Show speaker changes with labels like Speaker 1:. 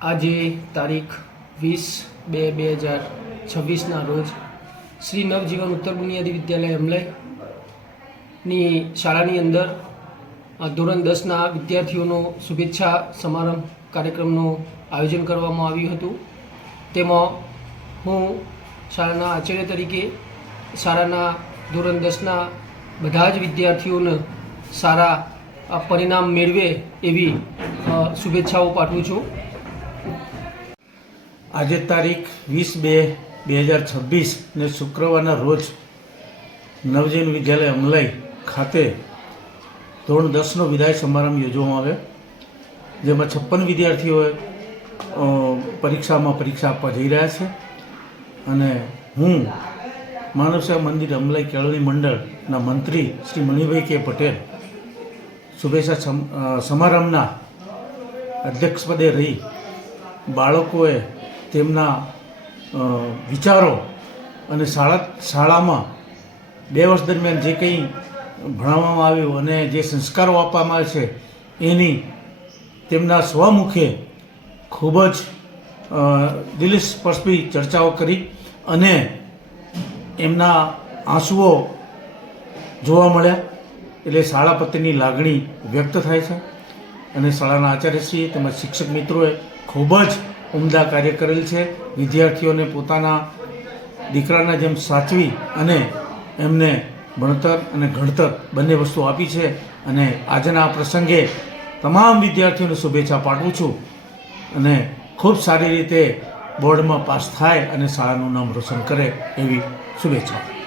Speaker 1: આજે તારીખ વીસ બે બે હજાર છવ્વીસના રોજ શ્રી નવજીવન ઉત્તર બુનિયાદી વિદ્યાલય અમલાઈની શાળાની અંદર ધોરણ દસના વિદ્યાર્થીઓનો શુભેચ્છા સમારંભ કાર્યક્રમનું આયોજન કરવામાં આવ્યું હતું. તેમાં હું શાળાના આચાર્ય તરીકે, શાળાના ધોરણ દસના બધા જ વિદ્યાર્થીઓને સારા પરિણામ મેળવે એવી શુભેચ્છાઓ પાઠવું છું.
Speaker 2: આજે તારીખ વીસ બે બે હજાર છવ્વીસ ને શુક્રવારના રોજ નવજીવન વિદ્યાલય અમલાઈ ખાતે ધોરણ દસનો વિદાય સમારંભ યોજવામાં આવ્યો. જેમાં છપ્પન વિદ્યાર્થીઓએ પરીક્ષામાં પરીક્ષા આપવા જઈ રહ્યા છે. અને હું માનવસેવા મંદિર અમલાઈ કેળવણી મંડળના મંત્રી શ્રી મણિભાઈ કે પટેલ શુભેચ્છા સમ- સમારંભના અધ્યક્ષપદે રહી બાળકોએ તેમના વિચારો અને શાળા, શાળામાં બે વર્ષ દરમિયાન જે કંઈ ભણાવવામાં આવ્યું અને જે સંસ્કારો આપવામાં આવે છે, એની તેમના સ્વમુખે ખૂબ જ દિલસ્પર્શી ચર્ચાઓ કરી અને એમના આંસુઓ જોવા મળ્યા. એટલે શાળા પ્રત્યેની લાગણી વ્યક્ત થાય છે. અને શાળાના આચાર્યશ્રી તેમજ શિક્ષક મિત્રોએ ખૂબ જ ઉમદા કાર્ય કરેલ છે. વિદ્યાર્થીઓને પોતાના દીકરાના જેમ સાચવી અને એમને ભણતર અને ઘડતર બંને વસ્તુ આપી છે. અને આજના આ પ્રસંગે તમામ વિદ્યાર્થીઓને શુભેચ્છા પાઠવું છું. અને ખૂબ સારી રીતે બોર્ડમાં પાસ થાય અને શાળાનું નામ રોશન કરે એવી શુભેચ્છા